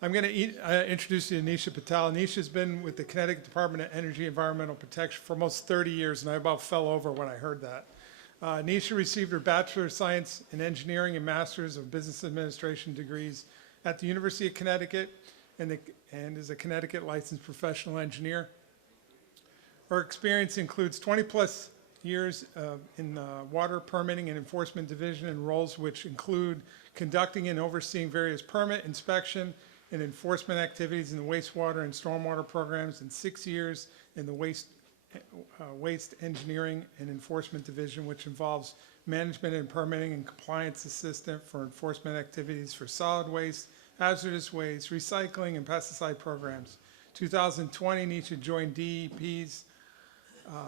I'm going to introduce you to Nisha Patel. Nisha's been with the Connecticut Department of Energy and Environmental Protection for almost 30 years, and I about fell over when I heard that. Nisha received her Bachelor of Science in Engineering and Master's of Business Administration degrees at the University of Connecticut and is a Connecticut licensed professional engineer. Her experience includes 20-plus years in the Water Permitting and Enforcement Division and roles which include conducting and overseeing various permit, inspection, and enforcement activities in the wastewater and stormwater programs, and 6 years in the Waste Engineering and Enforcement Division, which involves management and permitting and compliance assistant for enforcement activities for solid waste, hazardous waste, recycling, and pesticide programs. 2020, Nisha joined DEP's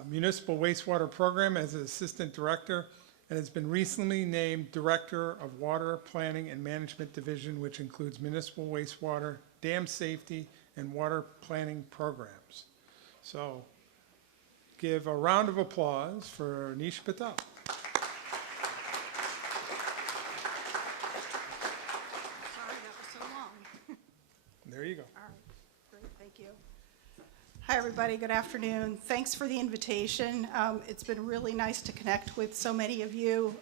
Municipal Wastewater Program as an Assistant Director and has been recently named Director of Water Planning and Management Division, which includes municipal wastewater, dam safety, and water planning programs. So give a round of applause for Nisha Patel. Sorry, that was so long. There you go. All right, great, thank you. Hi, everybody, good afternoon. Thanks for the invitation. It's been really nice to connect with so many of you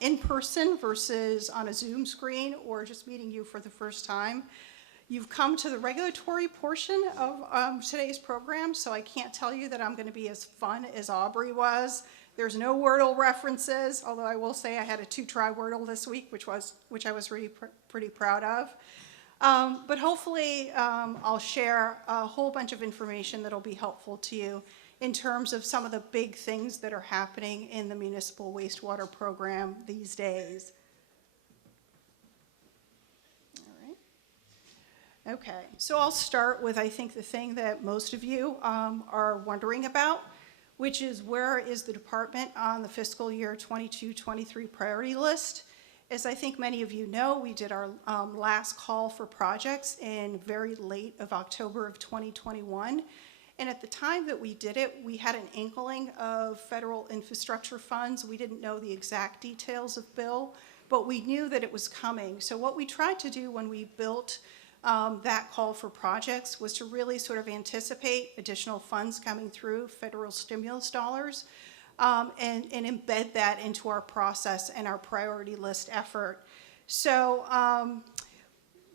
in person versus on a Zoom screen or just meeting you for the first time. You've come to the regulatory portion of today's program, so I can't tell you that I'm going to be as fun as Aubrey was. There's no Wordle references, although I will say I had a 2-try Wordle this week, which I was really pretty proud of. But hopefully I'll share a whole bunch of information that'll be helpful to you in terms of some of the big things that are happening in the municipal wastewater program these days. All right. Okay, so I'll start with, I think, the thing that most of you are wondering about, which is where is the department on the fiscal year 22-23 priority list? As I think many of you know, we did our last call for projects in very late of October of 2021. And at the time that we did it, we had an inkling of federal infrastructure funds. We didn't know the exact details of bill, but we knew that it was coming. So what we tried to do when we built that call for projects was to really sort of anticipate additional funds coming through, federal stimulus dollars, and embed that into our process and our priority list effort. So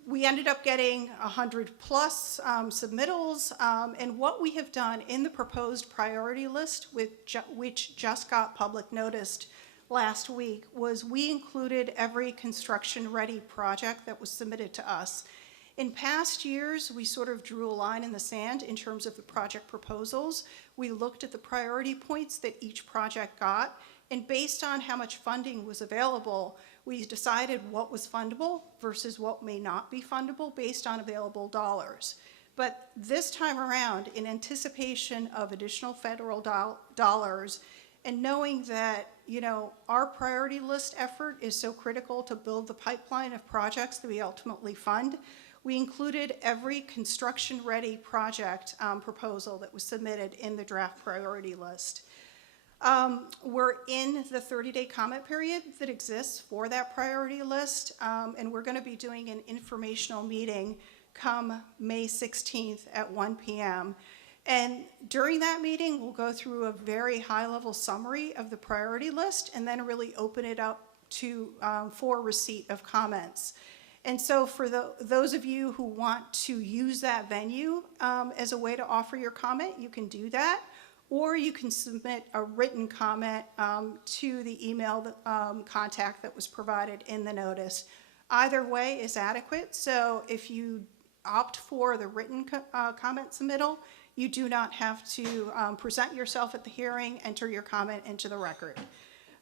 we ended up getting 100 plus submittals, and what we have done in the proposed priority list, which just got public noticed last week, was we included every construction-ready project that was submitted to us. In past years, we sort of drew a line in the sand in terms of the project proposals. We looked at the priority points that each project got, and based on how much funding was available, we decided what was fundable versus what may not be fundable based on available dollars. But this time around, in anticipation of additional federal dollars, and knowing that, our priority list effort is so critical to build the pipeline of projects that we ultimately fund, we included every construction-ready project proposal that was submitted in the draft priority list. We're in the 30-day comment period that exists for that priority list, and we're going to be doing an informational meeting come May 16th at 1 p.m. And during that meeting, we'll go through a very high-level summary of the priority list and then really open it up for receipt of comments. And so for those of you who want to use that venue as a way to offer your comment, you can do that, or you can submit a written comment to the email contact that was provided in the notice. Either way is adequate, so if you opt for the written comment submittal, you do not have to present yourself at the hearing, enter your comment into the record.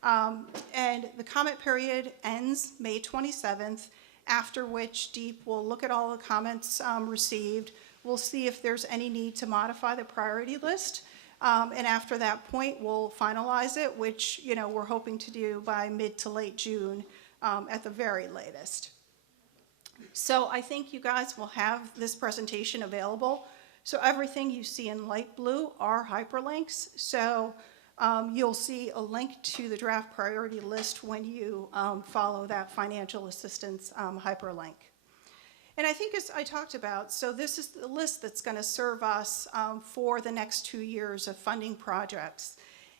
And the comment period ends May 27th, after which DEEP will look at all the comments received. We'll see if there's any need to modify the priority list. And after that point, we'll finalize it, which we're hoping to do by mid to late June at the very latest. So I think you guys will have this presentation available. So everything you see in light blue are hyperlinks. So you'll see a link to the draft priority list when you follow that financial assistance hyperlink. And I think as I talked about, so this is the list that's going to serve us for the next 2 years of funding projects.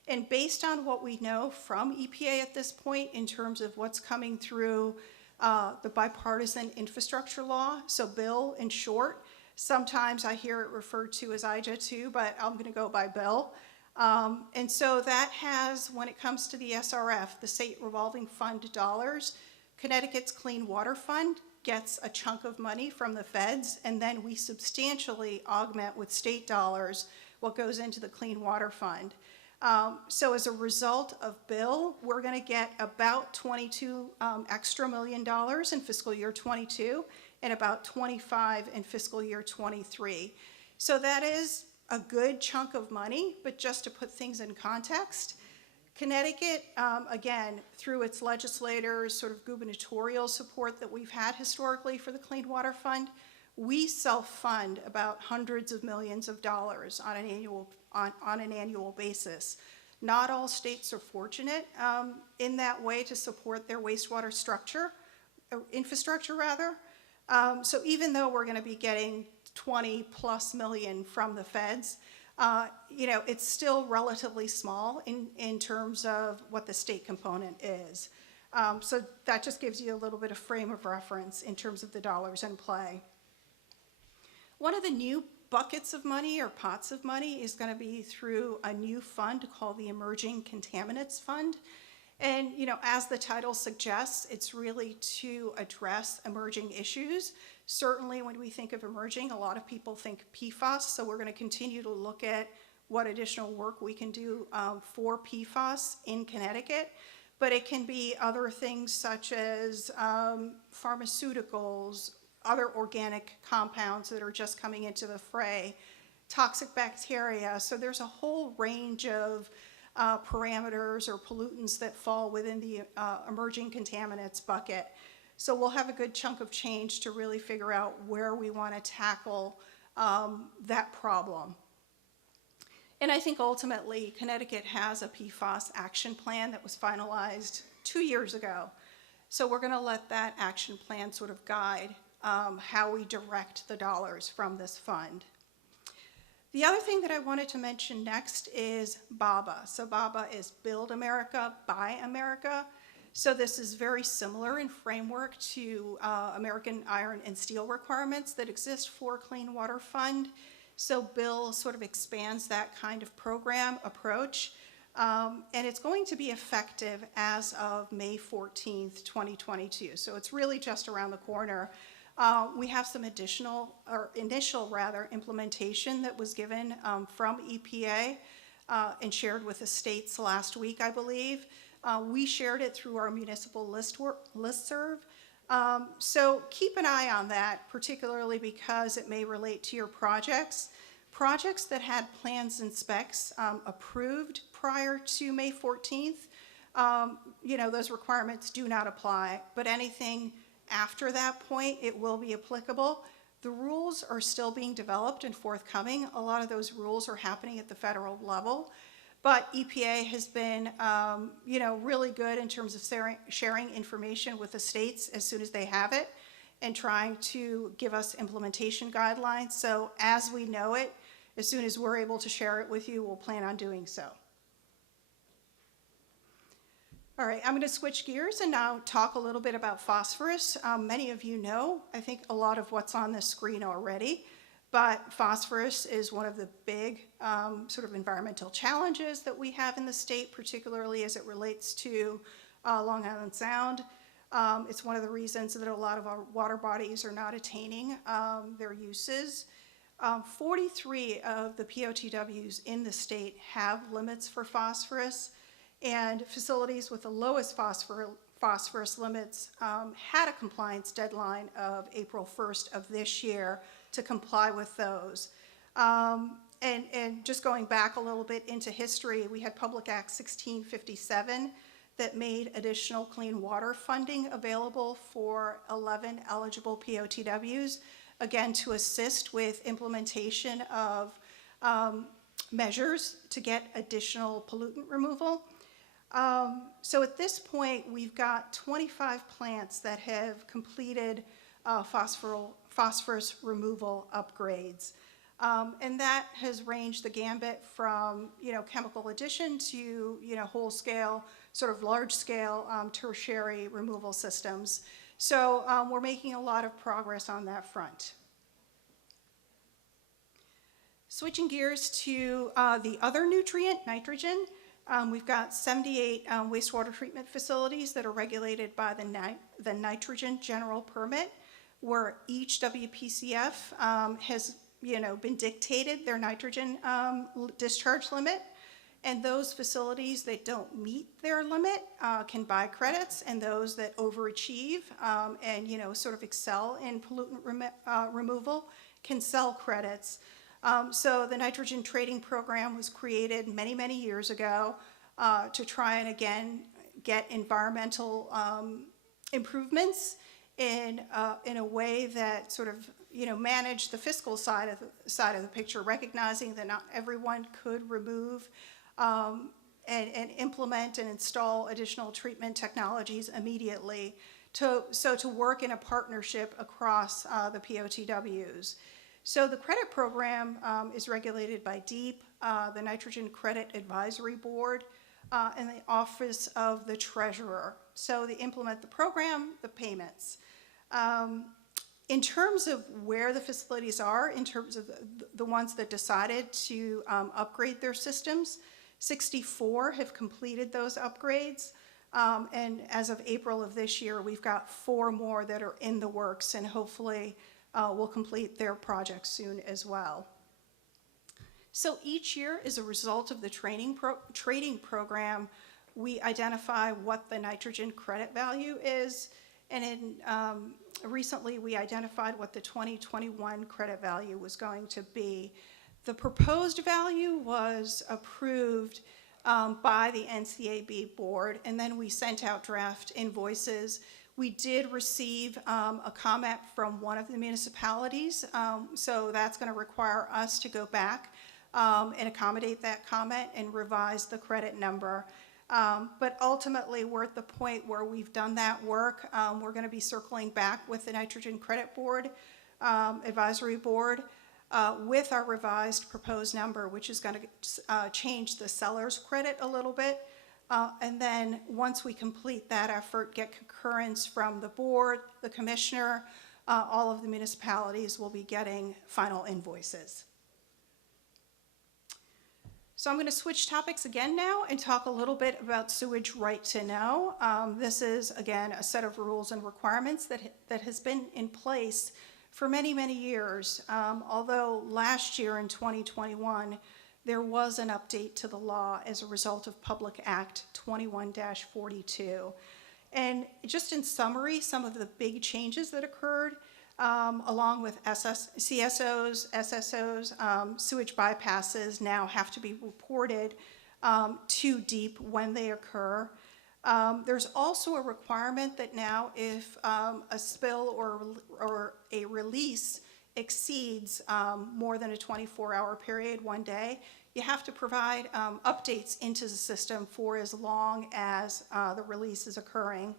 And based on what we know from EPA at this point in terms of what's coming through the bipartisan infrastructure law, so bill in short, sometimes I hear it referred to as IJA too, but I'm going to go by bill. And so that has, when it comes to the SRF, the State Revolving Fund dollars, Connecticut's Clean Water Fund gets a chunk of money from the feds, and then we substantially augment with state dollars what goes into the Clean Water Fund. So as a result of bill, we're going to get about $22 extra million in fiscal year 22 and about 25 in fiscal year 23. So that is a good chunk of money, but just to put things in context, Connecticut, again, through its legislators, sort of gubernatorial support that we've had historically for the Clean Water Fund, we self-fund about hundreds of millions of dollars on an annual basis. Not all states are fortunate in that way to support their wastewater infrastructure rather. So even though we're going to be getting 20 plus million from the feds, it's still relatively small in terms of what the state component is. So that just gives you a little bit of frame of reference in terms of the dollars in play. One of the new buckets of money or pots of money is going to be through a new fund called the Emerging Contaminants Fund. And, as the title suggests, it's really to address emerging issues. Certainly when we think of emerging, a lot of people think PFAS, so we're going to continue to look at what additional work we can do for PFAS in Connecticut. But it can be other things such as pharmaceuticals, other organic compounds that are just coming into the fray, toxic bacteria. So there's a whole range of parameters or pollutants that fall within the emerging contaminants bucket. So we'll have a good chunk of change to really figure out where we want to tackle that problem. And I think ultimately Connecticut has a PFAS action plan that was finalized 2 years ago. So we're going to let that action plan sort of guide how we direct the dollars from this fund. The other thing that I wanted to mention next is BABA. So BABA is Build America, Buy America. So this is very similar in framework to American iron and steel requirements that exist for Clean Water Fund. So Bill sort of expands that kind of program approach. And it's going to be effective as of May 14th, 2022. So it's really just around the corner. We have some initial implementation that was given from EPA and shared with the states last week, I believe. We shared it through our municipal listserv. So keep an eye on that, particularly because it may relate to your projects. Projects that had plans and specs approved prior to May 14th, those requirements do not apply, but anything after that point, it will be applicable. The rules are still being developed and forthcoming. A lot of those rules are happening at the federal level, but EPA has been, really good in terms of sharing information with the states as soon as they have it and trying to give us implementation guidelines. So as we know it, as soon as we're able to share it with you, we'll plan on doing so. All right, I'm going to switch gears and now talk a little bit about phosphorus. Many of you know, I think, a lot of what's on this screen already, but phosphorus is one of the big sort of environmental challenges that we have in the state, particularly as it relates to Long Island Sound. It's one of the reasons that a lot of our water bodies are not attaining their uses. 43 of the POTWs in the state have limits for phosphorus, and facilities with the lowest phosphorus limits had a compliance deadline of April 1st of this year to comply with those. And just going back a little bit into history, we had Public Act 1657 that made additional clean water funding available for 11 eligible POTWs, again, to assist with implementation of measures to get additional pollutant removal. So at this point, we've got 25 plants that have completed phosphorus removal upgrades. And that has ranged the gambit from, chemical addition to, whole scale, sort of large scale tertiary removal systems. So we're making a lot of progress on that front. Switching gears to the other nutrient, nitrogen, we've got 78 wastewater treatment facilities that are regulated by the nitrogen general permit, where each WPCF has been dictated their nitrogen discharge limit. And those facilities that don't meet their limit can buy credits, and those that overachieve and sort of excel in pollutant removal can sell credits. So the nitrogen trading program was created many, many years ago to try and again get environmental improvements in a way that sort of manage the fiscal side of the picture, recognizing that not everyone could remove and implement and install additional treatment technologies immediately. So to work in a partnership across the POTWs. So the credit program is regulated by DEEP, the Nitrogen Credit Advisory Board, and the Office of the Treasurer. So they implement the program, the payments. In terms of where the facilities are, in terms of the ones that decided to upgrade their systems, 64 have completed those upgrades. And as of April of this year, we've got 4 more that are in the works, and hopefully will complete their projects soon as well. So each year, as a result of the trading program, we identify what the nitrogen credit value is, and recently we identified what the 2021 credit value was going to be. The proposed value was approved by the NCAB board, and then we sent out draft invoices. We did receive a comment from one of the municipalities, so that's going to require us to go back and accommodate that comment and revise the credit number. But ultimately, we're at the point where we've done that work. We're going to be circling back with the Nitrogen Credit Board, Advisory Board, with our revised proposed number, which is going to change the seller's credit a little bit. And then once we complete that effort, get concurrence from the board, the commissioner, all of the municipalities will be getting final invoices. So I'm going to switch topics again now and talk a little bit about sewage right to know. This is, again, a set of rules and requirements that has been in place for many, many years. Although last year in 2021, there was an update to the law as a result of Public Act 21-42. And just in summary, some of the big changes that occurred, along with CSOs, SSOs, sewage bypasses now have to be reported to DEEP when they occur. There's also a requirement that now if a spill or a release exceeds more than a 24-hour period, one day, you have to provide updates into the system for as long as the release is occurring.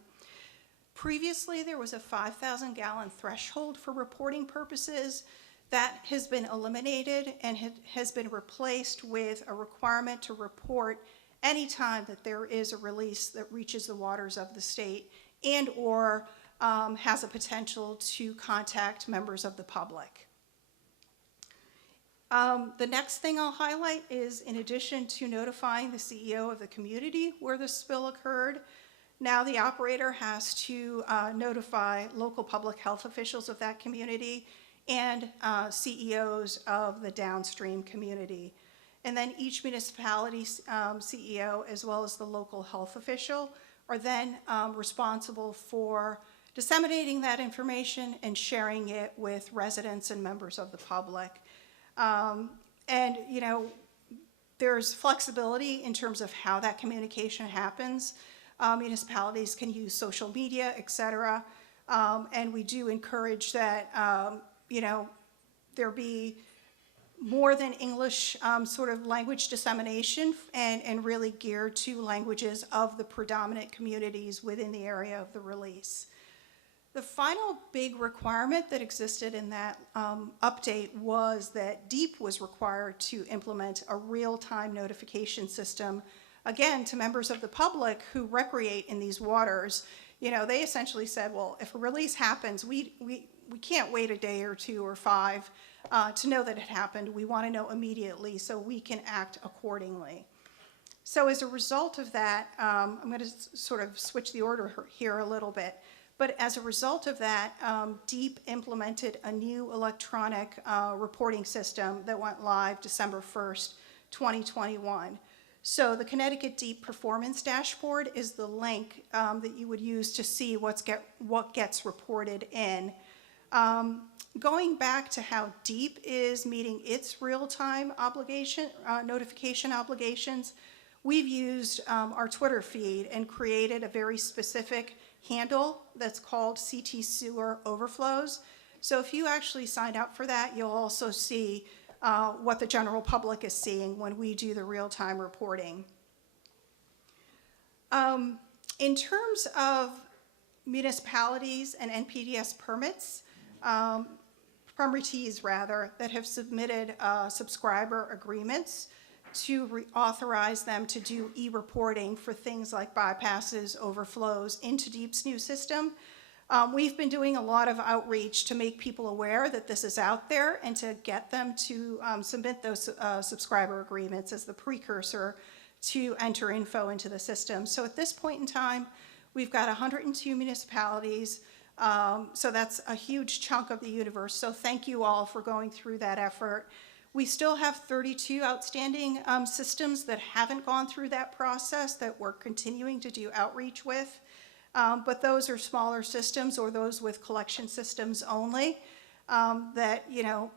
Previously, there was a 5,000-gallon threshold for reporting purposes. That has been eliminated and has been replaced with a requirement to report anytime that there is a release that reaches the waters of the state and or has a potential to contact members of the public. The next thing I'll highlight is, in addition to notifying the CEO of the community where the spill occurred, now the operator has to notify local public health officials of that community and CEOs of the downstream community. And then each municipality's CEO, as well as the local health official, are then responsible for disseminating that information and sharing it with residents and members of the public. And, there's flexibility in terms of how that communication happens. Municipalities can use social media, et cetera. And we do encourage that, there be more than English sort of language dissemination and really geared to languages of the predominant communities within the area of the release. The final big requirement that existed in that update was that DEEP was required to implement a real-time notification system, again, to members of the public who recreate in these waters. You know, they essentially said, well, if a release happens, we can't wait a day or 2 or 5 to know that it happened. We want to know immediately so we can act accordingly. So as a result of that, I'm going to sort of switch the order here a little bit. But as a result of that, DEEP implemented a new electronic reporting system that went live December 1st, 2021. So the Connecticut DEEP Performance Dashboard is the link that you would use to see what gets reported in. Going back to how DEEP is meeting its real-time notification obligations, we've used our Twitter feed and created a very specific handle that's called CT Sewer Overflows. So if you actually sign up for that, you'll also see what the general public is seeing when we do the real-time reporting. In terms of municipalities and NPDES permits, permittees rather, that have submitted subscriber agreements to authorize them to do e-reporting for things like bypasses, overflows into DEEP's new system. We've been doing a lot of outreach to make people aware that this is out there and to get them to submit those subscriber agreements as the precursor to enter info into the system. So at this point in time, we've got 102 municipalities. So that's a huge chunk of the universe. So thank you all for going through that effort. We still have 32 outstanding systems that haven't gone through that process that we're continuing to do outreach with. But those are smaller systems or those with collection systems only that, you know,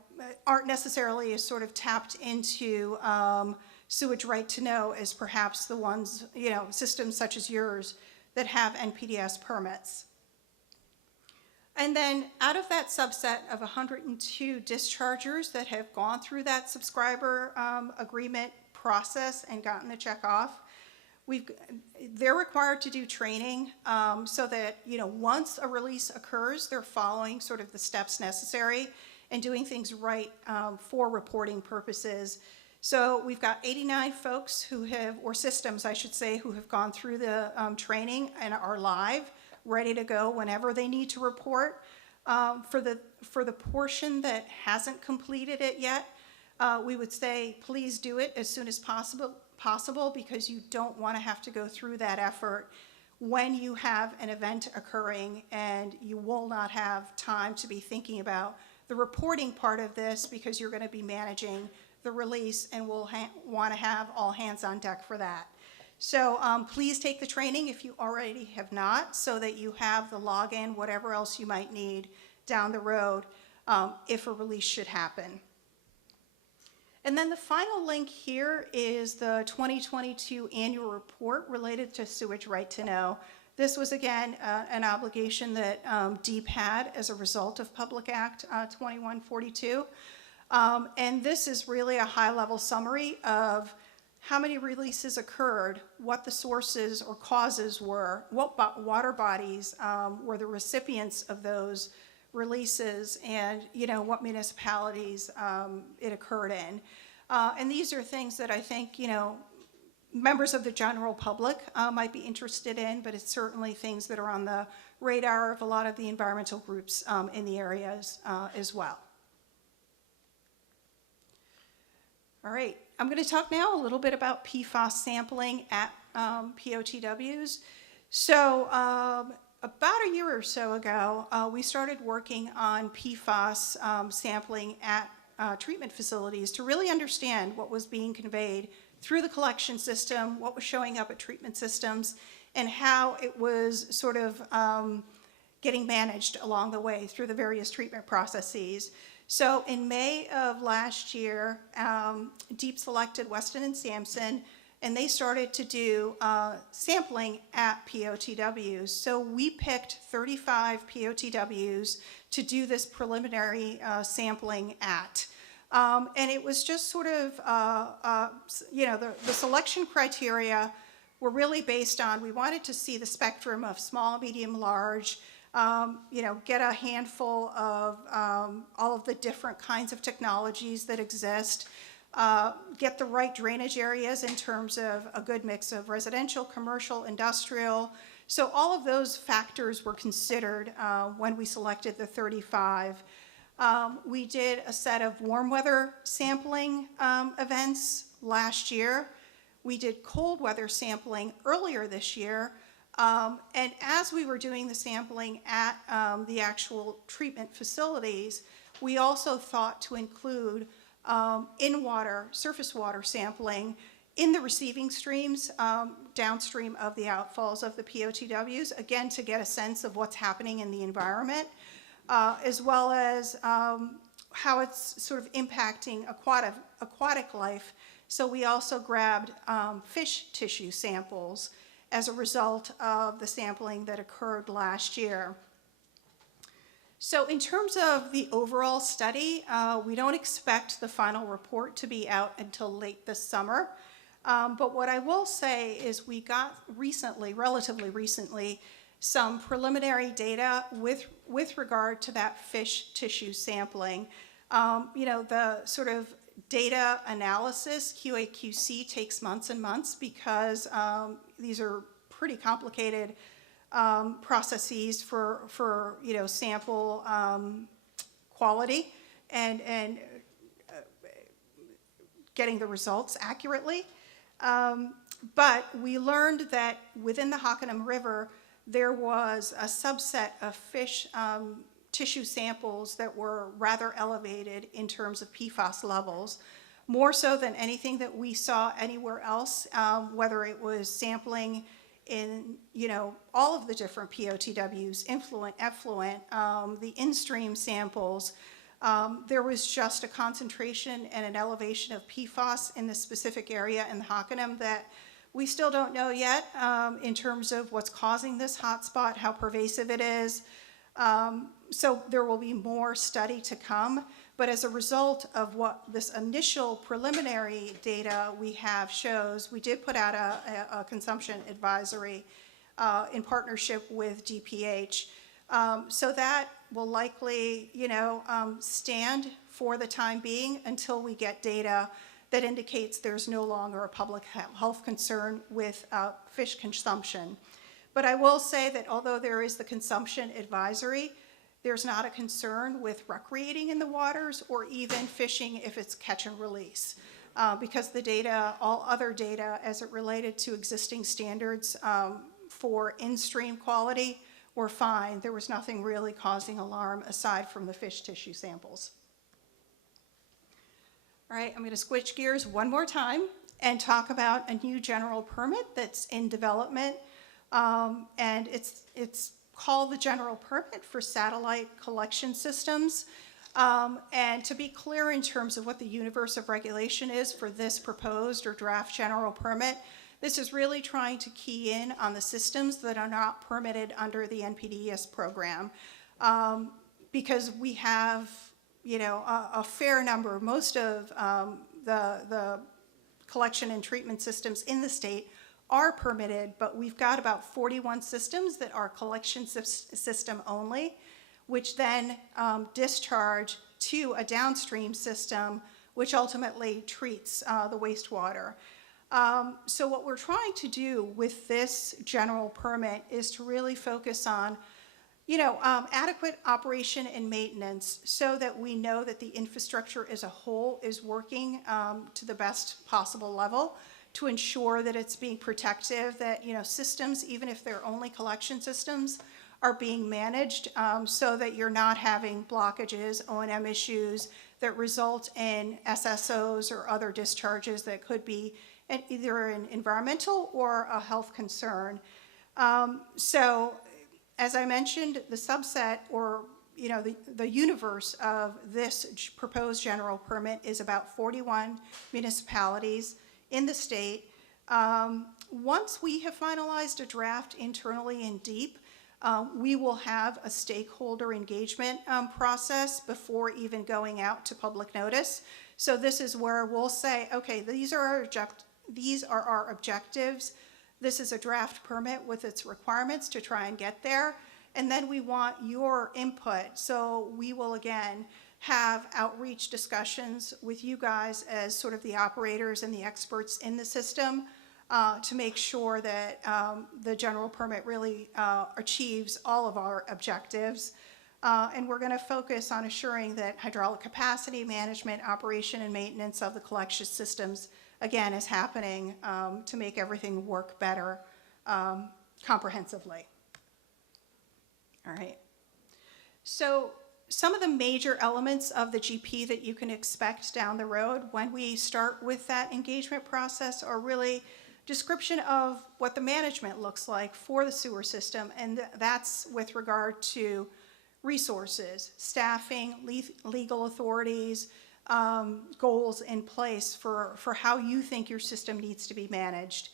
aren't necessarily as sort of tapped into sewage right to know as perhaps the ones, you know, systems such as yours that have NPDES permits. And then out of that subset of 102 dischargers that have gone through that subscriber agreement process and gotten the check off, they're required to do training so that, you know, once a release occurs, they're following sort of the steps necessary and doing things right for reporting purposes. So we've got 89 folks who have, or systems I should say, who have gone through the training and are live, ready to go whenever they need to report. For the portion that hasn't completed it yet, we would say please do it as soon as possible because you don't want to have to go through that effort when you have an event occurring and you will not have time to be thinking about the reporting part of this because you're going to be managing the release and will want to have all hands on deck for that. So please take the training if you already have not so that you have the login, whatever else you might need down the road if a release should happen. And then the final link here is the 2022 annual report related to sewage right to know. This was, again, an obligation that DEEP had as a result of Public Act 2142. And this is really a high-level summary of how many releases occurred, what the sources or causes were, what water bodies were the recipients of those releases, and you know what municipalities it occurred in. And these are things that I think members of the general public might be interested in, but it's certainly things that are on the radar of a lot of the environmental groups in the areas as well. All right, I'm going to talk now a little bit about PFAS sampling at POTWs. So about a year or so ago, we started working on PFAS sampling at treatment facilities to really understand what was being conveyed through the collection system, what was showing up at treatment systems, and how it was sort of getting managed along the way through the various treatment processes. So in May of last year, DEEP selected Weston and Sampson, and they started to do sampling at POTWs. So we picked 35 POTWs to do this preliminary sampling at. And it was just sort of, the selection criteria were really based on, we wanted to see the spectrum of small, medium, large, get a handful of all of the different kinds of technologies that exist, get the right drainage areas in terms of a good mix of residential, commercial, industrial. So all of those factors were considered when we selected the 35. We did a set of warm weather sampling events last year. We did cold weather sampling earlier this year. And as we were doing the sampling at the actual treatment facilities, we also thought to include in-water, surface water sampling in the receiving streams downstream of the outfalls of the POTWs, again, to get a sense of what's happening in the environment, as well as how it's sort of impacting aquatic life. So we also grabbed fish tissue samples as a result of the sampling that occurred last year. So in terms of the overall study, we don't expect the final report to be out until late this summer. But what I will say is we got recently, relatively recently, some preliminary data with regard to that fish tissue sampling. The sort of data analysis, QA/QC, takes months and months because these are pretty complicated processes for sample quality and getting the results accurately. But we learned that within the Hockanum River, there was a subset of fish tissue samples that were rather elevated in terms of PFAS levels, more so than anything that we saw anywhere else, whether it was sampling in all of the different POTWs, effluent, the in-stream samples. There was just a concentration and an elevation of PFAS in this specific area in the Hockanum that we still don't know yet in terms of what's causing this hotspot, how pervasive it is. So there will be more study to come, but as a result of what this initial preliminary data we have shows, we did put out a consumption advisory in partnership with DPH. So that will likely, stand for the time being until we get data that indicates there's no longer a public health concern with fish consumption. But I will say that although there is the consumption advisory, there's not a concern with recreating in the waters or even fishing if it's catch and release. Because the data, all other data as it related to existing standards for in-stream quality were fine. There was nothing really causing alarm aside from the fish tissue samples. All right, I'm going to switch gears one more time and talk about a new general permit that's in development. And it's called the General Permit for Satellite Collection Systems. And to be clear in terms of what the universe of regulation is for this proposed or draft general permit, this is really trying to key in on the systems that are not permitted under the NPDES program. Because we have, a fair number, most of the collection and treatment systems in the state are permitted, but we've got about 41 systems that are collection system only, which then discharge to a downstream system, which ultimately treats the wastewater. So what we're trying to do with this general permit is to really focus on adequate operation and maintenance so that we know that the infrastructure as a whole is working to the best possible level to ensure that it's being protective, that systems, even if they're only collection systems, are being managed so that you're not having blockages, O&M issues that result in SSOs or other discharges that could be either an environmental or a health concern. So as I mentioned, the subset or the universe of this proposed general permit is about 41 municipalities in the state. Once we have finalized a draft internally and deep, we will have a stakeholder engagement process before even going out to public notice. So this is where we'll say, okay, these are our objectives. This is a draft permit with its requirements to try and get there. And then we want your input. So we will, again, have outreach discussions with you guys as sort of the operators and the experts in the system to make sure that the general permit really achieves all of our objectives. And we're going to focus on assuring that hydraulic capacity management, operation, and maintenance of the collection systems, again, is happening to make everything work better comprehensively. All right. So some of the major elements of the GP that you can expect down the road when we start with that engagement process are really description of what the management looks like for the sewer system, and that's with regard to resources, staffing, legal authorities, goals in place for how you think your system needs to be managed.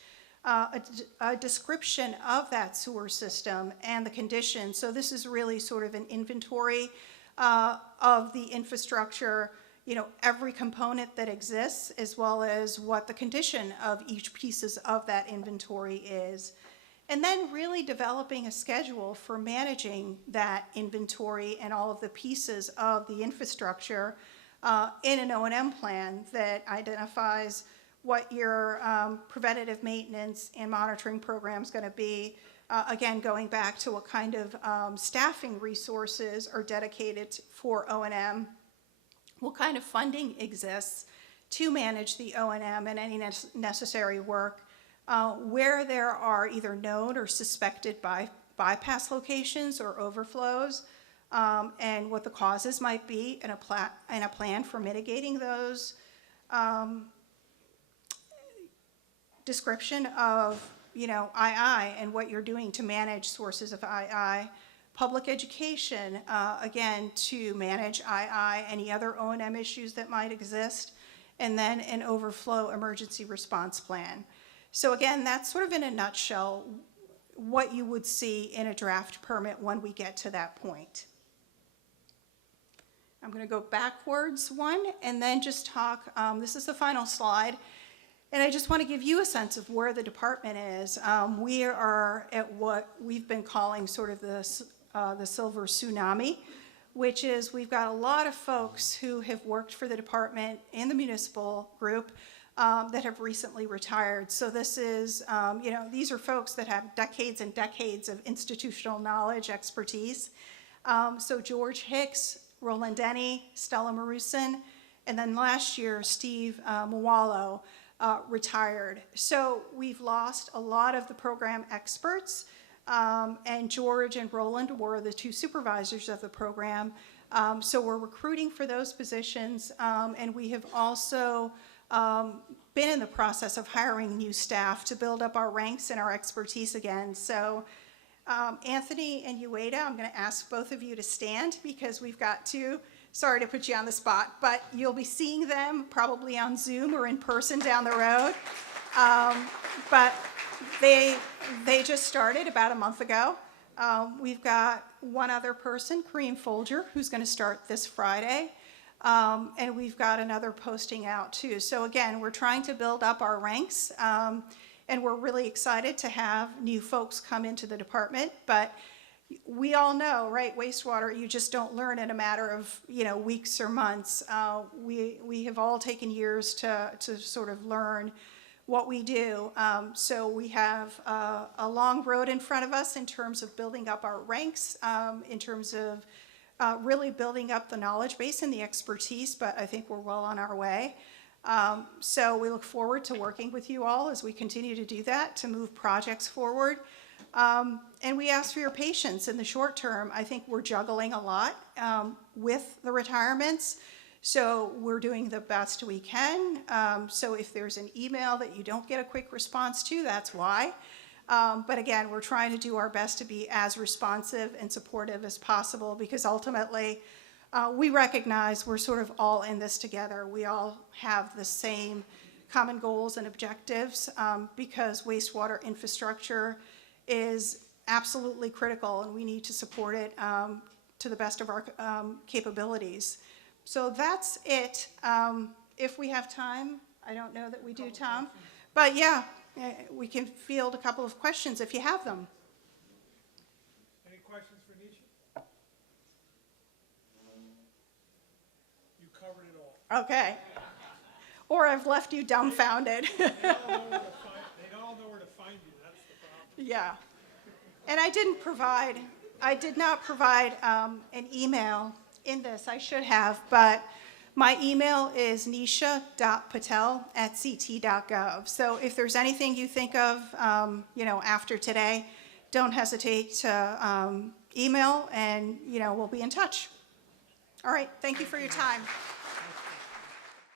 A description of that sewer system and the condition. So this is really sort of an inventory of the infrastructure, every component that exists, as well as what the condition of each pieces of that inventory is. And then really developing a schedule for managing that inventory and all of the pieces of the infrastructure in an O&M plan that identifies what your preventative maintenance and monitoring program is going to be. Again, going back to what kind of staffing resources are dedicated for O&M, what kind of funding exists to manage the O&M and any necessary work, where there are either known or suspected bypass locations or overflows, and what the causes might be, and a plan for mitigating those. Description of, II and what you're doing to manage sources of II. Public education, again, to manage II, any other O&M issues that might exist, and then an overflow emergency response plan. So again, that's sort of in a nutshell what you would see in a draft permit when we get to that point. I'm going to go backwards one and then just talk, this is the final slide, and I just want to give you a sense of where the department is. We are at what we've been calling sort of the silver tsunami, which is we've got a lot of folks who have worked for the department in the municipal group that have recently retired. So this is, these are folks that have decades and decades of institutional knowledge, expertise. So George Hicks, Roland Denny, Stella Marusin, and then last year, Steve Mawalo retired. So we've lost a lot of the program experts, and George and Roland were the two supervisors of the program. So we're recruiting for those positions, and we have also been in the process of hiring new staff to build up our ranks and our expertise again. So Anthony and Ueda, I'm going to ask both of you to stand because we've got two. Sorry to put you on the spot, but you'll be seeing them probably on Zoom or in person down the road. But they just started about a month ago. We've got one other person, Kareem Folger, who's going to start this Friday. And we've got another posting out too. So again, we're trying to build up our ranks, and we're really excited to have new folks come into the department. But we all know, right, wastewater, you just don't learn in a matter of, weeks or months. We have all taken years to sort of learn what we do. So we have a long road in front of us in terms of building up our ranks, in terms of really building up the knowledge base and the expertise, but I think we're well on our way. So we look forward to working with you all as we continue to do that, to move projects forward. And we ask for your patience in the short term. I think we're juggling a lot with the retirements, so we're doing the best we can. So if there's an email that you don't get a quick response to, that's why. But again, we're trying to do our best to be as responsive and supportive as possible, because ultimately we recognize we're sort of all in this together. We all have the same common goals and objectives, because wastewater infrastructure is absolutely critical and we need to support it to the best of our capabilities. So that's it. If we have time, I don't know that we do, Tom, but yeah, we can field a couple of questions if you have them. Any questions for Nisha? You covered it all. Okay. Or I've left you dumbfounded. They all know where to find you, that's the problem. Yeah. And I did not provide an email in this. I should have, but my email is nisha.patel@ct.gov. So if there's anything you think of, after today, don't hesitate to email, and, we'll be in touch. All right, thank you for your time.